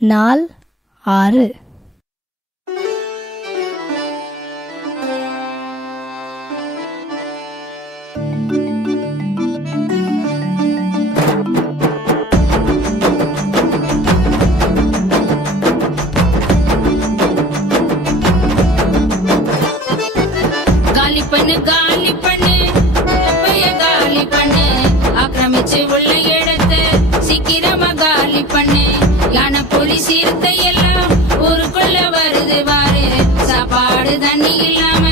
நாள் 6. காலி பண்ணு காலி பண்ணு காலி பண்ணு ஆக்கிரமிச்சு உள்ள இடத்தை சீக்கிரமா காலி பண்ணு யானை புலி சீர்த்தை எல்லாம் ஊருக்குள்ள வருது பாரு சாப்பாடு தண்ணி இல்லாம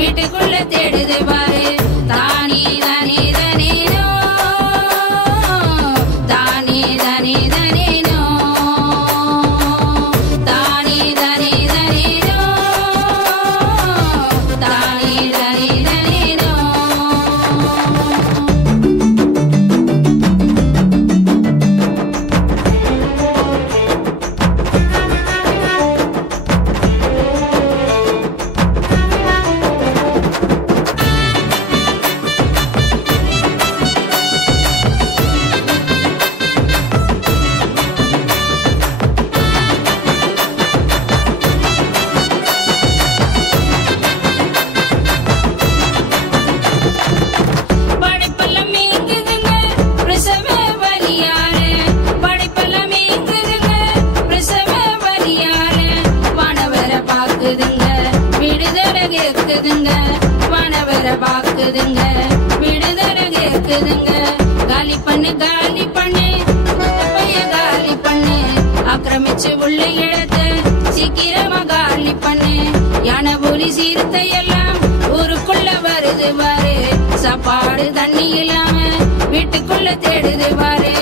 வீட்டுக்குள்ள தேடுது பாரு தானே தானே தானேனோ தானே தானே தானேனோ தானே தானே தானேனோ தானே தானே தானேனோ வானவரை பாக்குதுங்க விடுதலை கேக்குதுங்க காலி பண்ணு காலி பண்ணு காலி பண்ணு ஆக்கிரமிச்சு உள்ள இடத்தை சீக்கிரமா காலி பண்ணு யானை புலி சீர்த்தை எல்லாம் ஊருக்குள்ள வருது பாரு சாப்பாடு தண்ணி இல்லாம வீட்டுக்குள்ள தேடுது பாரு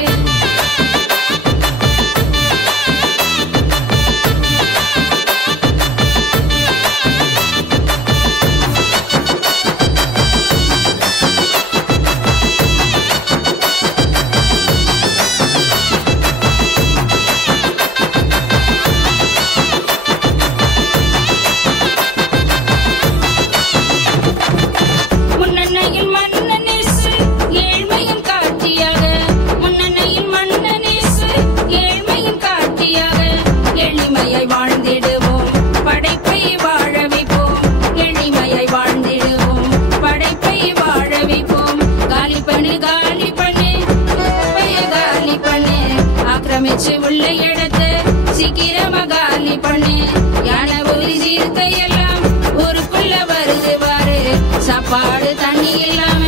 வாழ்ந்திடுவோம் படைப்பை வாழ வைப்போம் எளிமையை வாழ்ந்திடுவோம் படைப்பை வாழ வைப்போம் காலி பண்ணு காலி பண்ணு காலி பண்ணு ஆக்கிரமிச்சு உள்ள இடத்தை சீக்கிரமா காலி பண்ணு யானை புலி சீர்த்தை எல்லாம் ஊருக்குள்ள வருது பாரு சாப்பாடு தண்ணி இல்லாம